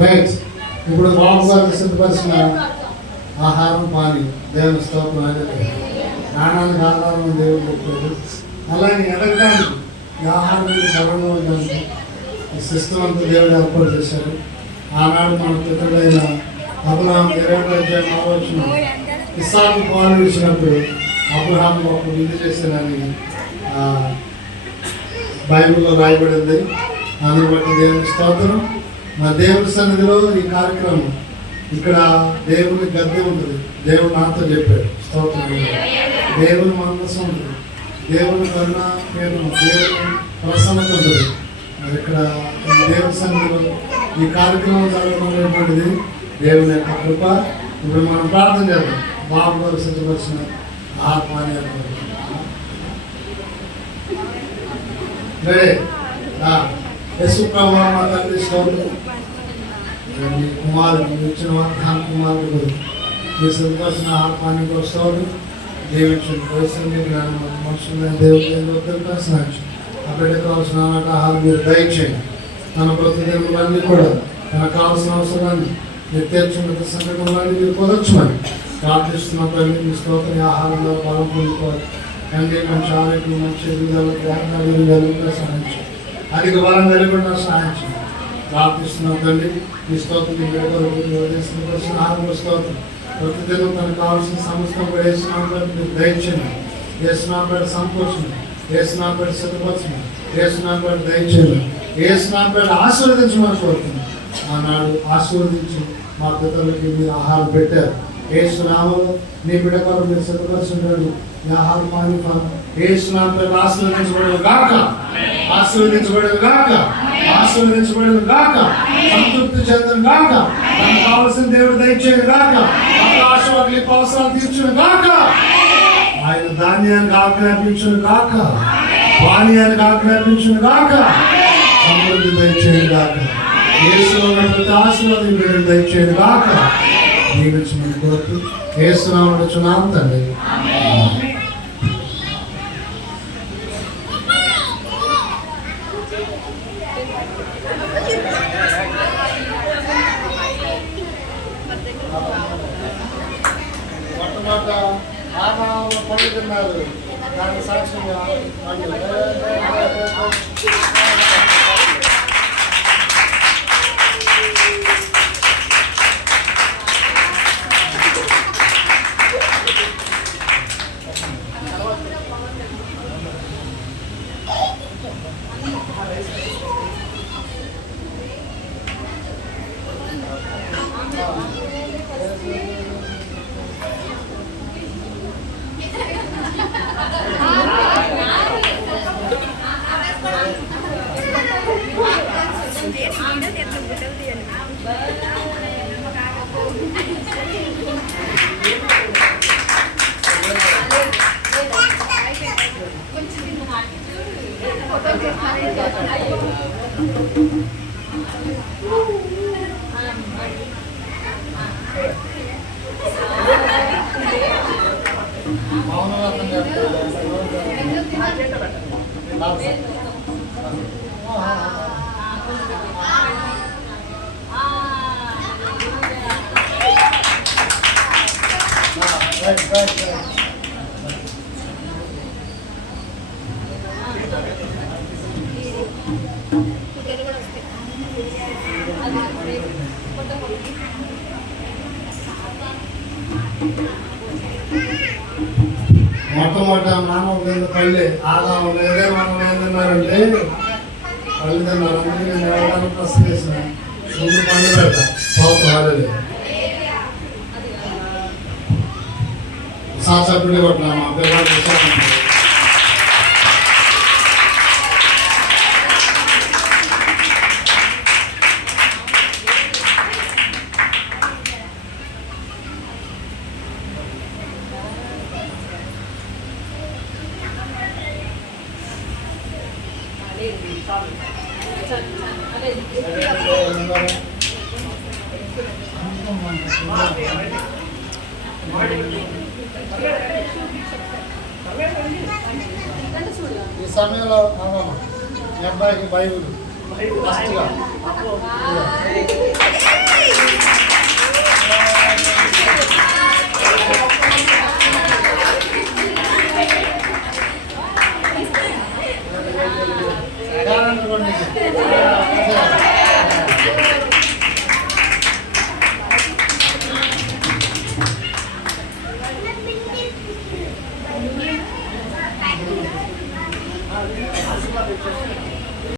Right. ఇప్పుడు బాబు గారికి సిద్ధపరిచిన ఆహారం పాని దేవుని స్తోత్రం అనేది నాణానికి ఆధారం దేవుడు చెప్పారు. అలాగే ఎదగడానికి ఈ ఆహారం కరోనా ఉండడానికి ఈ సిస్టమ్ అంతా దేవుడు ఏర్పాటు చేశారు. ఆనాడు మన పితరుడైన అబ్రహాం 20వ అధ్యాయం ఆలోచన ఇస్సాకు పాలు ఇచ్చినప్పుడు అబ్రహాం ఒక విధి చేసేదని బైబిల్లో రాయబడింది. అందుని బట్టి దేవుని స్తోత్రం. మా దేవుని సన్నిధిలో ఈ కార్యక్రమం ఇక్కడ దేవుని గద్దె ఉంటుంది. దేవుడు నాతో చెప్పాడు స్తోత్రం. దేవుని మందసం ఉంటుంది, దేవుని కరుణ ప్రేమ, దేవుని ప్రసన్నత ఉంటుంది. మరి ఇక్కడ దేవుని సన్నిధిలో ఈ కార్యక్రమం జరగబడేటువంటిది దేవుని యొక్క కృప. ఇప్పుడు మనం ప్రార్థన చేద్దాం. బాబు గారు సిద్ధపరిచిన ఆత్మాని యేసు ప్రభు మా తండ్రి స్తోత్రం. మీ కుమారుడు ఇచ్చిన వాగ్దాన కుమారుడు మీ సిద్ధపరిచిన ఆత్మాని స్తోత్రం. జీవించండి వయసుని జ్ఞానం మనుషులైన దేవుడు సాధించు. ఆ బిడ్డకు కావాల్సిన ఆహారం మీరు దయచేయండి. తన ప్రతిదినములన్నీ కూడా తనకు కావాల్సిన అవసరాన్ని మీరు తీర్చుకున్న సంఘటనలన్నీ మీరు కుదర్చమని ప్రార్థిస్తున్న తల్లి మీ స్తోత్రం. ఆహారంలో బలం పొందుకోవాలి. తండ్రి మంచి ఆరోగ్యం, మంచి ఎదుగుదల సహాయించు. అధిక బలం కలిగి సహాయించు. ప్రార్థిస్తున్నాం తండ్రి మీ స్తోత్రం. మీ బిడ్డ ఆహారం స్తోత్రం. ప్రతిదినం తనకు కావాల్సిన సమస్తం కూడా వేసినాంపేట మీరు దయచేయండి. వేసినాంపేట సంతోషం, వేసినాంపేట సిద్ధపరచం, వేసినాంపేట దయచేయండి. వేసినాంపేట ఆశీర్వదించమని కోరుతున్నాం. ఆనాడు ఆశీర్వదించి మా పితరులకి మీరు ఆహారం పెట్టారు. ఏసునామలో నీ బిడ్డ కొరకు మీరు సిద్ధపరచున్నాడు. ఈ ఆహారం పాని ఏసునాంపేట ఆశీర్వదించబడదు గాక, ఆశీర్వదించబడదు గాక, ఆశీర్వదించబడదు గాక, సంతృప్తి చెందను గాక, మనకు కావాల్సిన దేవుడు దయచేయను గాక, ఆకాశవాకి అవసరాలు తీర్చును గాక, ఆయన ధాన్యానికి ఆజ్ఞాపించును గాక, పానీయానికి ఆజ్ఞాపించును గాక, సమృద్ధి దయచేయను గాక, యేసులో ప్రతి ఆశీర్వాదం వీళ్ళు దయచేయను గాక, దీవించమని కోరుతూ యేసునామములో చున్నాము తండ్రి. పండుతున్నారు దాని సాక్ష్యంగా మొట్టమొదట మానవ పల్లె ఆదాము లేదే మనం ఏంటన్నారంటే పళ్ళు తిన్నారు. అందుకే నేను ఎవరైనా ప్రశ్న చేసిన ముందు పళ్ళు పెడతా సౌత్ హాలిడే సాచప్పుడు కొట్టినామా పిల్లలు ఈ సమయంలో మీ అబ్బాయికి బైబిల్ ఫస్ట్గా